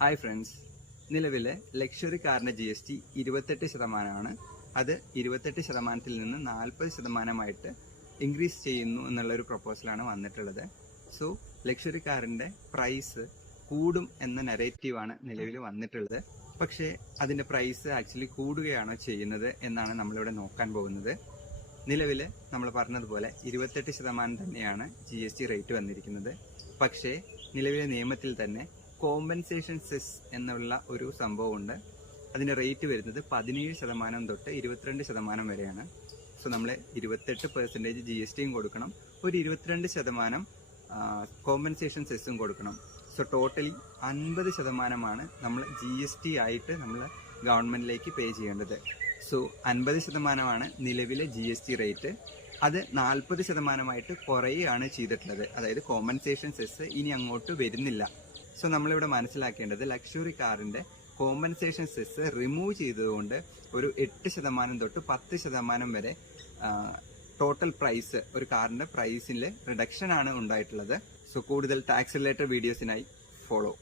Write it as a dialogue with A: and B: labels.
A: Hi friends നിലവിലെ luxury കാറിന്റെ G S T ഇരുപത്തെട്ട് ശതമാനമാണ്. അത് ഇരുപത്തെട്ട് ശതമാനത്തിൽ നിന്ന് നാൽപ്പത് ശതമാനമായിട്ട് ഇൻക്രീസ് ചെയ്യുന്നു എന്നുള്ളൊരു പ്രപ്പോസലാണ് വന്നിട്ടുള്ളത്. സോ ലക്ഷറി കാറിന്റെ പ്രൈസ് കൂടും എന്ന നെറേറ്റീവാണ് നിലവിൽ വന്നിട്ടുള്ളത്. പക്ഷേ അതിന്റെ പ്രൈസ് ആക്ച്വലി കൂടുകയാണോ ചെയ്യുന്നത് എന്നാണ് നമ്മളിവിടെ നോക്കാൻ പോകുന്നത്. നിലവിൽ നമ്മൾ പറഞ്ഞതുപോലെ ഇരുപത്തെട്ട് ശതമാനം തന്നെയാണ് ജി എസ് ടി റേറ്റ് വന്നിരിക്കുന്നത്. പക്ഷേ നിലവിലെ നിയമത്തിൽ തന്നെ കോമ്പൻസേഷൻ സെസ് എന്നുള്ള ഒരു സംഭവമുണ്ട്. അതിന്റെ റേറ്റ് വരുന്നത് പതിനേഴ് ശതമാനം തൊട്ട് ഇരുപത്തിരണ്ട് ശതമാനം വരെയാണ്. സോ നമ്മൾ ഇരുപത്തെട്ട് പെർസെന്റേജ് ജി എസ് ടിയും കൊടുക്കണം. ഒരു ഇരുപത്തിരണ്ട് ശതമാനം കോമ്പൻസേഷൻ സെസ്സും കൊടുക്കണം. സോ ടോട്ടലി അൻപത് ശതമാനമാണ് നമ്മൾ ജി എസ് ടി ആയിട്ട് നമ്മൾ ഗവൺമെന്റിലേക്ക് പേ ചെയ്യേണ്ടത്. സോ അൻപത് ശതമാനമാണ് നിലവിലെ ജി എസ് ടി റേറ്റ് അത് നാൽപ്പത് ശതമാനമായിട്ട് കുറയുകയാണ് ചെയ്തിട്ടുള്ളത്. അതായത് കോമ്പൻസേഷൻ സെസ് ഇനി അങ്ങോട്ട് വരുന്നില്ല. സോ നമ്മളിവിടെ മനസ്സിലാക്കേണ്ടത് ലക്ഷറി കാറിന്റെ കോമ്പൻസേഷൻ സെസ് റിമൂവ് ചെയ്തതുകൊണ്ട് ഒരു എട്ട് ശതമാനം തൊട്ട് പത്ത് ശതമാനം വരെ ടോട്ടൽ പ്രൈസ് ഒരു കാറിന്റെ പ്രൈസിൽ റിഡക്ഷൻ ആണ് ഉണ്ടായിട്ടുള്ളത്. സോ കൂടുതൽ ടാക്സ് റിലേറ്റഡ് വീഡിയോസിനായി ഫോളോ